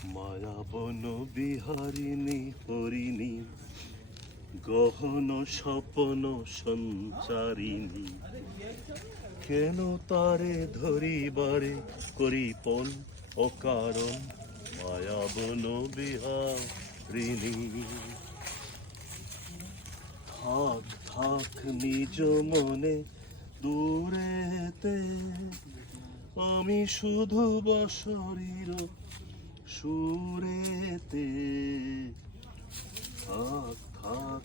মায়াবন বিহারিণী হরিণী গহন স্বপন সঞ্চারিণী, কেন তারে ধরিবারে করিপন অকারণ মায়াবন বিহারিণী। থাক থাক নিজ মনে দূরেতে, আমি শুধু বসরির সুরেতে। থাক থাক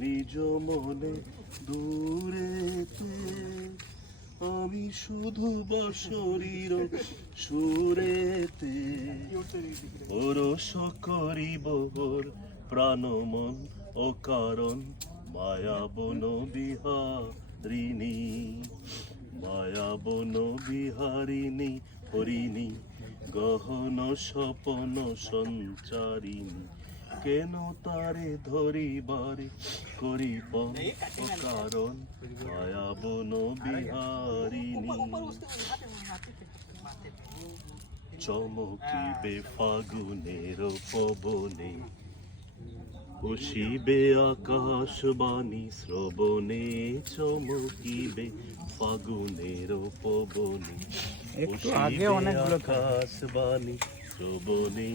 নিজ মনে দূরেতে, আমি শুধু বসরির সুরেতে। ওরস করিব ওর প্রাণ মন অকারণ মায়াবন বিহারিণী। মায়াবন বিহারিণী হরিণী গহন স্বপন সঞ্চারিণী, কেন তারে ধরিবারে করিপন অকারণ মায়াবন বিহারিণী। চমকিবে ফাগুনের পবনে, বসিবে আকাশবাণী শ্রবণে। চমকিবে ফাগুনের পবনে, বসিবে আকাশবাণী শ্রবণে।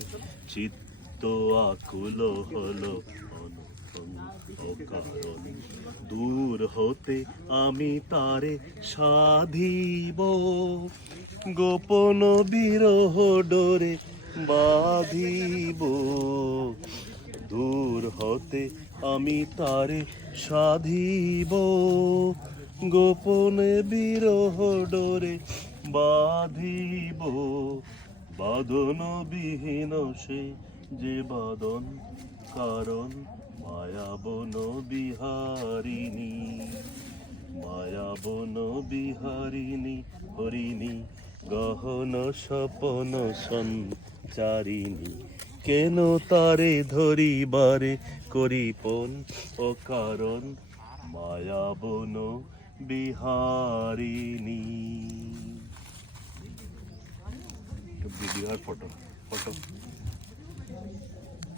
চিত্ত আকুল হলো অনশন অকারণ, দূর হতে আমি তারে সাধিব। গোপন বিরহ ডোরে বাঁধিব, দূর হতে আমি তারে সাধিব। গোপনে বিরহ ডোরে বাঁধিব, বাঁধন বিহীন সে যে বাঁধন কারণ মায়াবন বিহারিণী। মায়াবন বিহারিণী হরিণী গহন স্বপন সঞ্চারিণী, কেন তারে ধরিবারে করিপন অকারণ মায়াবন বিহারিণী। ভিডিও আর ফটো ফটো